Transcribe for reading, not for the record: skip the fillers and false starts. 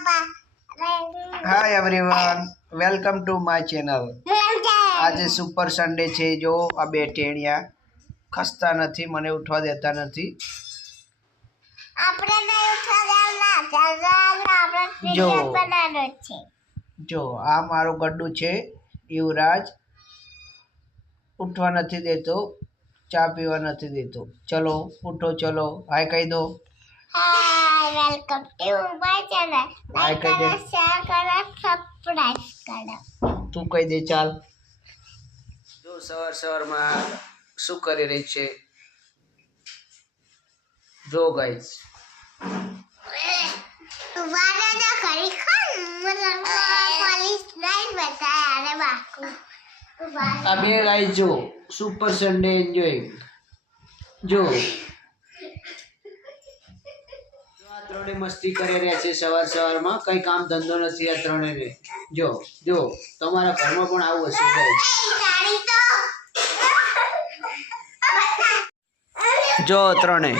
Hi everyone welcome to my channel. आज super Sunday छे। जो आ बे टेणिया खसता नथी, मने उठवा देता नथी। जो जो आ मारो गड्डू छे युवराज, उठवा नथी देतो, चा पीवा नथी देतो। चलो उठो, चलो हाय कही दो। Hi welcome to my channel. Hi like कही दे। करो, शेयर करो, सब्सक्राइब करो। तू कही दे चाल। जो सवार सवार में शू करी रही छे जो गाइस। वादा ना करी खान मतलब पुलिस नहीं बताया अरे बाकू। अबे गाइस जो सुपर संडे एंजॉय जो आ त्रोड़े मस्ती करे रहे छे सवार सवार में। कई काम धंधो नथी आ त्रोणे ने। जो जो तमारा घर में पण आवुं हशे गाइस। जो त्रोणे